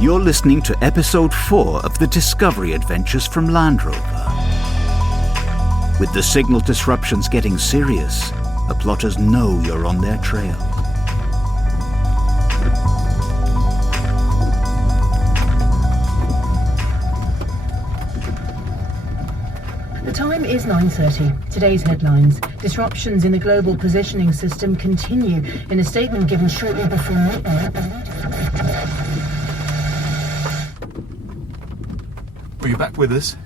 You're listening to episode 4 of the Discovery Adventures from Land Rover. With the signal disruptions getting serious, the plotters know you're on their trail. The time is 9:30. Today's headlines. Disruptions in the global positioning system continue. In a statement given shortly before midnight, Were you back with us?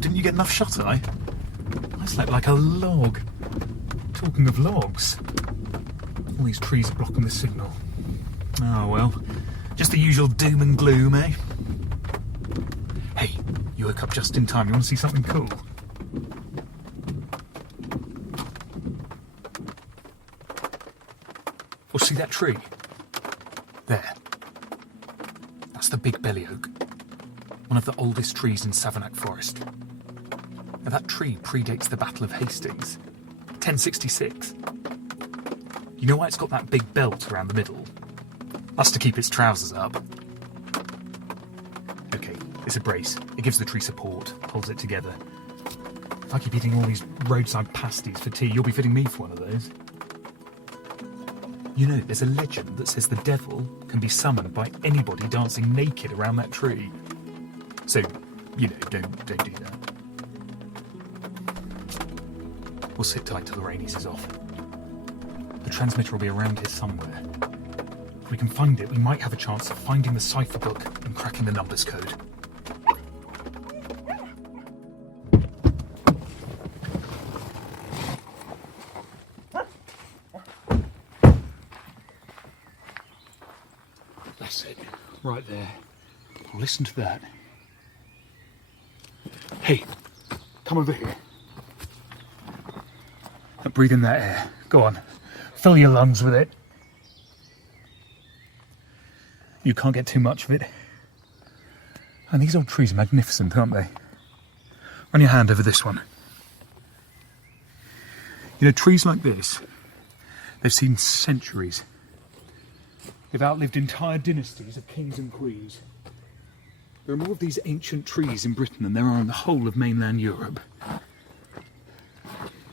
Didn't you get enough shut-eye? I slept like a log. Talking of logs, all these trees are blocking the signal. Oh well, just the usual doom and gloom, eh? Hey, you woke up just in time. You want to see something cool? Well, see that tree? There. That's the big belly oak. One of the oldest trees in Savanac Forest. Now, that tree predates the Battle of Hastings, 1066. You know why it's got that big belt around the middle? That's to keep its trousers up. Okay, it's a brace. It gives the tree support, holds it together. If I keep eating all these roadside pasties for tea, you'll be fitting me for one of those. You know, there's a legend that says the devil can be summoned by anybody dancing naked around that tree. So, you know, don't do that. We'll sit tight till the rain eases off. The transmitter will be around here somewhere. If we can find it, we might have a chance of finding the cipher book and cracking the numbers code. That's it, right there. Now listen to that. Hey, come over here. Now breathe in that air. Go on, fill your lungs with it. You can't get too much of it. And these old trees are magnificent, aren't they? Run your hand over this one. You know, trees like this, they've seen centuries. They've outlived entire dynasties of kings and queens. There are more of these ancient trees in Britain than there are in the whole of mainland Europe.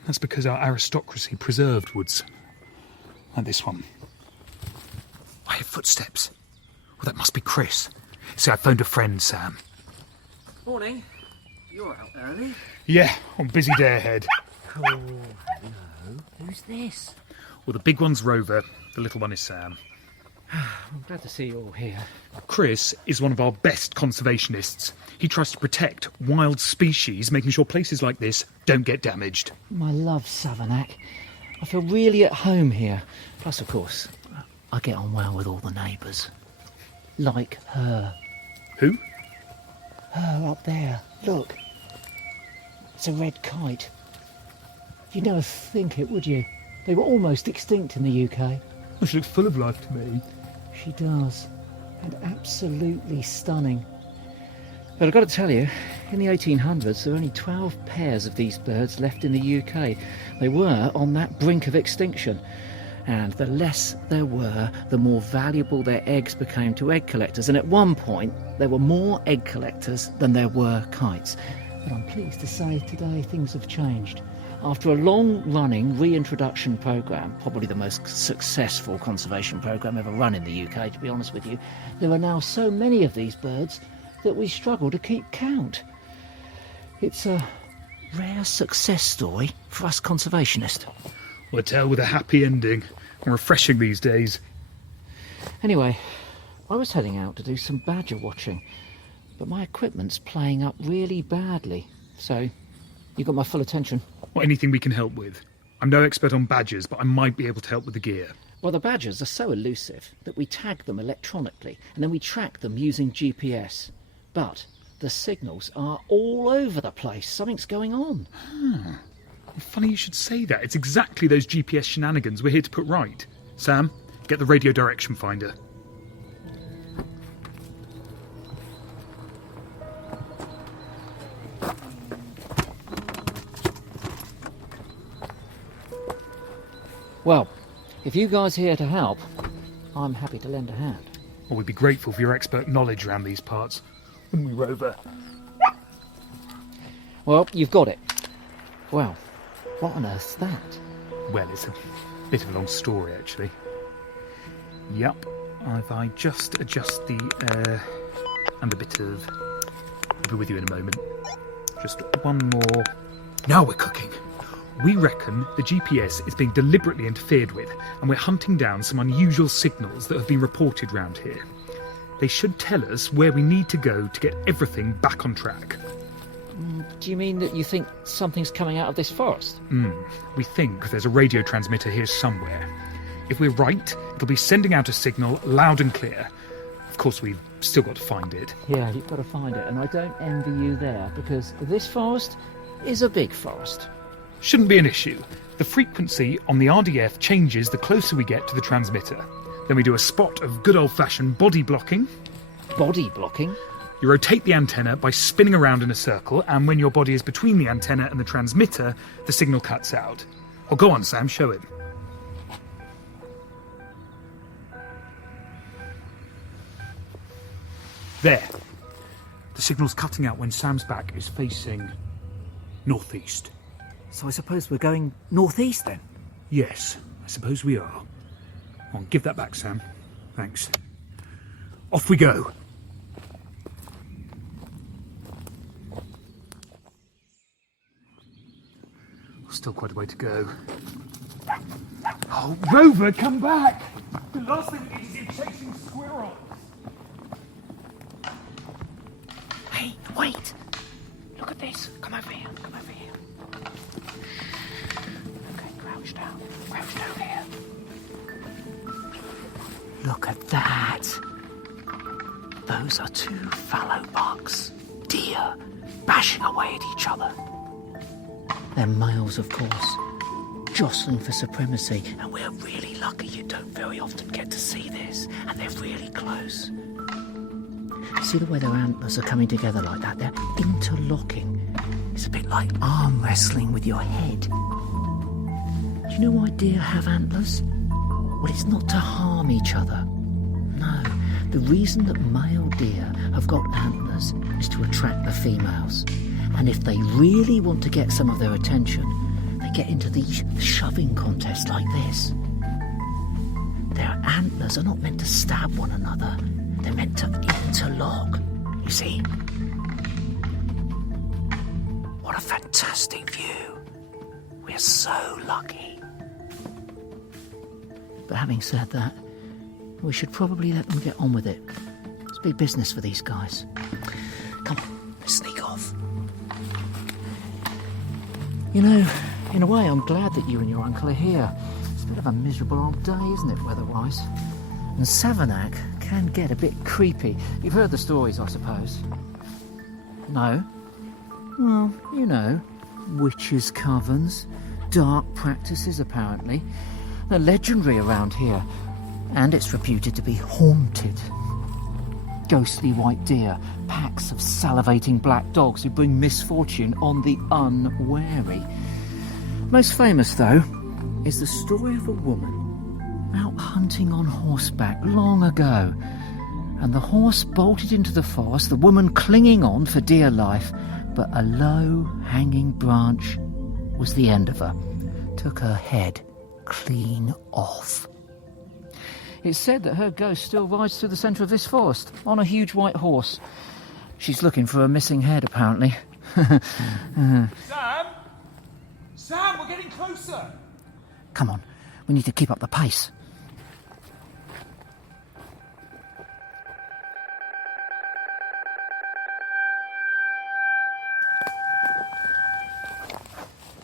That's because our aristocracy preserved woods. Like this one. I hear footsteps. Well, that must be Chris. See, I phoned a friend, Sam. Morning. You're out early. Yeah, on busy day ahead. Oh, hello. Who's this? Well, the big one's Rover, the little one is Sam. I'm glad to see you all here. Chris is one of our best conservationists. He tries to protect wild species, making sure places like this don't get damaged. My love, Savanac. I feel really at home here. Plus, of course, I get on well with all the neighbours. Like her. Who? Her up there. Look. It's a red kite. You'd never think it, would you? They were almost extinct in the UK. Well, she looks full of life to me. She does. And absolutely stunning. But I've got to tell you, in the 1800s, there were only 12 pairs of these birds left in the UK. They were on that brink of extinction. And the less there were, the more valuable their eggs became to egg collectors. And at one point, there were more egg collectors than there were kites. But I'm pleased to say today things have changed. After a long-running reintroduction programme, probably the most successful conservation programme ever run in the UK, to be honest with you, there are now so many of these birds that we struggle to keep count. It's a rare success story for us conservationists. Well, a tale with a happy ending, and refreshing these days. Anyway, I was heading out to do some badger watching, but my equipment's playing up really badly, so you got my full attention. Or anything we can help with. I'm no expert on badgers, but I might be able to help with the gear. Well, the badgers are so elusive that we tag them electronically and then we track them using GPS. But the signals are all over the place. Something's going on. Well, funny you should say that. It's exactly those GPS shenanigans we're here to put right. Sam, get the radio direction finder. Well, if you guys are here to help, I'm happy to lend a hand. Well, we'd be grateful for your expert knowledge around these parts. Wouldn't we, Rover? Well, you've got it. Well, what on earth's that? Well, it's a bit of a long story, actually. Yup. If I just adjust the and a bit of... I'll be with you in a moment. Just one more... Now we're cooking. We reckon the GPS is being deliberately interfered with, and we're hunting down some unusual signals that have been reported round here. They should tell us where we need to go to get everything back on track. Do you mean that you think something's coming out of this forest? We think there's a radio transmitter here somewhere. If we're right, it'll be sending out a signal loud and clear. Of course, we've still got to find it. Yeah, you've got to find it, and I don't envy you there, because this forest is a big forest. Shouldn't be an issue. The frequency on the RDF changes the closer we get to the transmitter. Then we do a spot of good old-fashioned body blocking. Body blocking? You rotate the antenna by spinning around in a circle, and when your body is between the antenna and the transmitter, the signal cuts out. Oh, go on, Sam, show him. There. The signal's cutting out when Sam's back is facing northeast. So I suppose we're going northeast then? Yes, I suppose we are. Come on, give that back, Sam. Thanks. Off we go. Still quite a way to go. Oh, Rover, come back! The last thing we need is you chasing squirrels. Hey, wait! Look at this. Come over here. Come over here. Okay, crouch down. Crouch down here. Look at that. Those are two fallow bucks. Deer. Bashing away at each other. They're males, of course. Jostling for supremacy. And we're really lucky you don't very often get to see this. And they're really close. See the way their antlers are coming together like that? They're interlocking. It's a bit like arm wrestling with your head. Do you know why deer have antlers? Well, it's not to harm each other. No, the reason that male deer have got antlers is to attract the females. And if they really want to get some of their attention, they get into these shoving contests like this. Their antlers are not meant to stab one another. They're meant to interlock, you see? What a fantastic view. We're so lucky. But having said that, we should probably let them get on with it. It's big business for these guys. Come on, let's sneak off. You know, in a way, I'm glad that you and your uncle are here. It's a bit of a miserable old day, isn't it, weather-wise? And Savanac can get a bit creepy. You've heard the stories, I suppose. No? Well, you know, witches' covens, dark practices, apparently. They're legendary around here, and it's reputed to be haunted. Ghostly white deer, packs of salivating black dogs who bring misfortune on the unwary. Most famous, though, is the story of a woman out hunting on horseback long ago, and the horse bolted into the forest, the woman clinging on for dear life, but a low hanging branch was the end of her. Took her head clean off. It's said that her ghost still rides through the centre of this forest on a huge white horse. She's looking for a missing head, apparently. Sam! Sam, we're getting closer! Come on, we need to keep up the pace.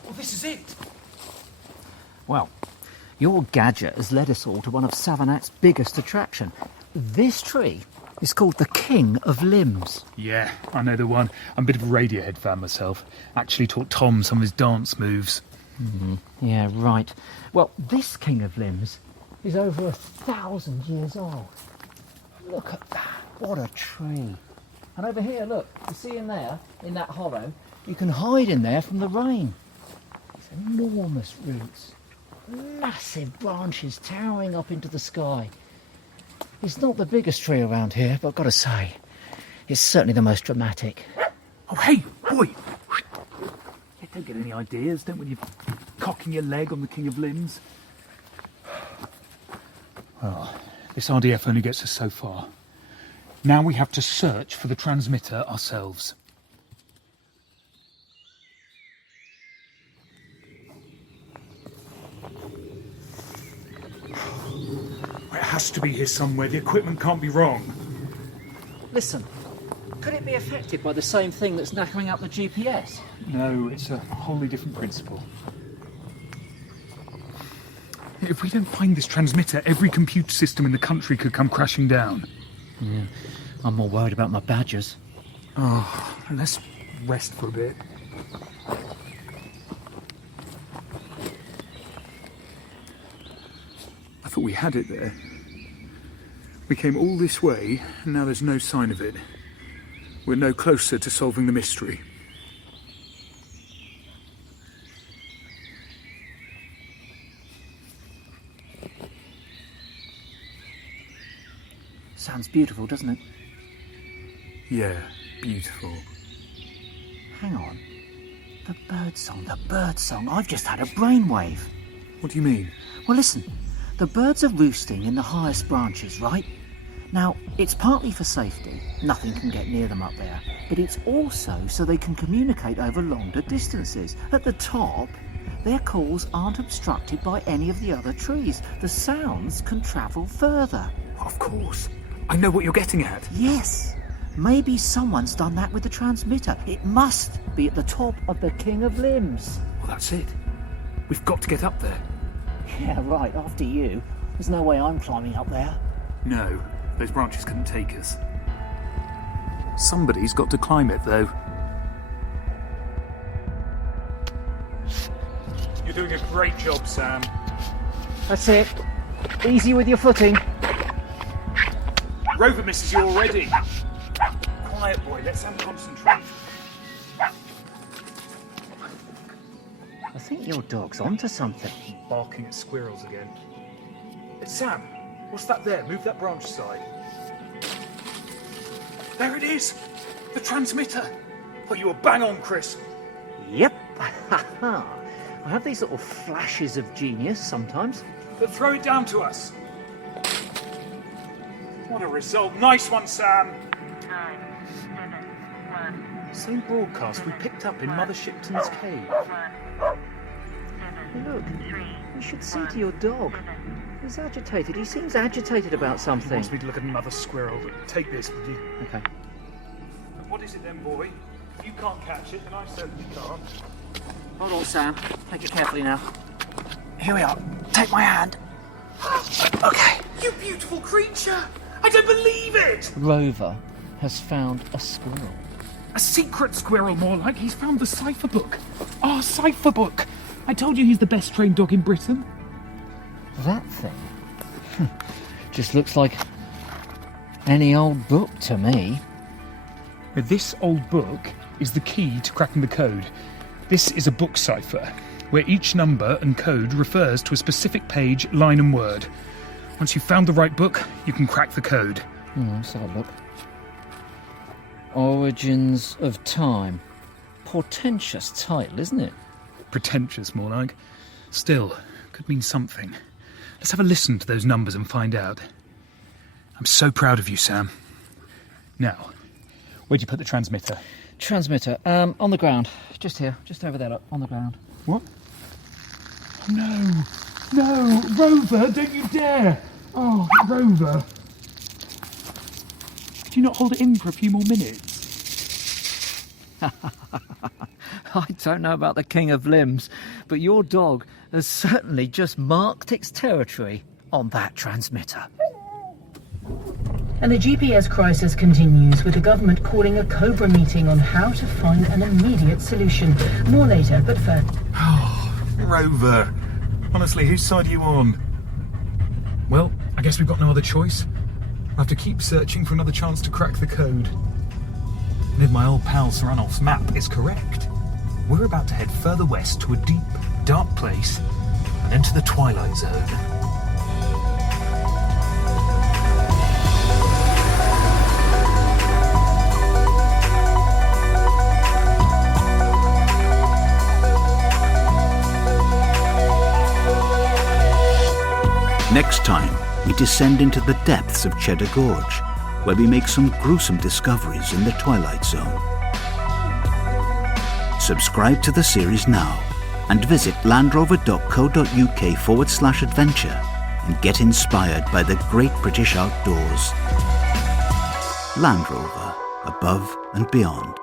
Well, this is it! Well, your gadget has led us all to one of Savanac's biggest attraction. This tree is called the King of Limbs. Yeah, I know the one. I'm a bit of a Radiohead fan myself. Actually taught Tom some of his dance moves. Yeah, right. Well, this King of Limbs is over 1,000 years old. Look at that. What a tree. And over here, look, you see in there, in that hollow, you can hide in there from the rain. It's enormous roots. Massive branches towering up into the sky. It's not the biggest tree around here, but I've got to say, it's certainly the most dramatic. Oh, hey, boy! Yeah, don't get any ideas, don't when you're cocking your leg on the King of Limbs. Well, this RDF only gets us so far. Now we have to search for the transmitter ourselves. It has to be here somewhere. The equipment can't be wrong. Listen, could it be affected by the same thing that's knackering up the GPS? No, it's a wholly different principle. If we don't find this transmitter, every computer system in the country could come crashing down. Yeah, I'm more worried about my badgers. Oh, let's rest for a bit. I thought we had it there. We came all this way, and now there's no sign of it. We're no closer to solving the mystery. Sounds beautiful, doesn't it? Yeah, beautiful. Hang on. The bird song. I've just had a brainwave. What do you mean? Well, listen. The birds are roosting in the highest branches, right? Now, it's partly for safety. Nothing can get near them up there. But it's also so they can communicate over longer distances. At the top, their calls aren't obstructed by any of the other trees. The sounds can travel further. Of course. I know what you're getting at. Yes. Maybe someone's done that with the transmitter. It must be at the top of the King of Limbs. Well, that's it. We've got to get up there. Yeah, right, after you. There's no way I'm climbing up there. No, those branches couldn't take us. Somebody's got to climb it, though. You're doing a great job, Sam. That's it. Easy with your footing. Rover misses you already. Quiet, boy. Let Sam concentrate. I think your dog's onto something. Barking at squirrels again. Sam, what's that there? Move that branch aside. There it is! The transmitter! Oh, you were bang on, Chris. Yep. I have these little flashes of genius sometimes. But throw it down to us. What a result. Nice one, Sam. 9, 7, 1. Same broadcast we picked up in Mother Shipton's cave. Look, you should see to your dog. He's agitated. He seems agitated about He something. wants me to look at another squirrel. Take this, would you? Okay. What is it then, boy? If you can't catch it, then I certainly can't. Hold on, Sam. Take it carefully now. Here we are. Take my hand. Okay. You beautiful creature! I don't believe it! Rover has found a squirrel. A secret squirrel, more like. He's found the cipher book. Our cipher book! I told you he's the best trained dog in Britain. That thing just looks like any old book to me. This old book is the key to cracking the code. This is a book cipher, where each number and code refers to a specific page, line and word. Once you've found the right book, you can crack the code. Let's have a look. Origins of Time. Portentous title, isn't it? Pretentious, more like. Still, could mean something. Let's have a listen to those numbers and find out. I'm so proud of you, Sam. Now, where'd you put the transmitter? Transmitter, on the ground. Just here, just over there, look, on the ground. What? No! No! Rover, don't you dare! Oh, Rover. Could you not hold it in for a few more minutes? I don't know about the King of Limbs, but your dog has certainly just marked its territory on that transmitter. And the GPS crisis continues, with the government calling a Cobra meeting on how to find an immediate solution. More later, but first... Oh, Rover. Honestly, whose side are you on? Well, I guess we've got no other choice. I'll have to keep searching for another chance to crack the code. And if my old pal Ranulph's map is correct, we're about to head further west to a deep, dark place and enter the Twilight Zone. Next time, we descend into the depths of Cheddar Gorge, where we make some gruesome discoveries in the Twilight Zone. Subscribe to the series now and visit landrover.co.uk/adventure and get inspired by the great British outdoors. Land Rover, above and beyond.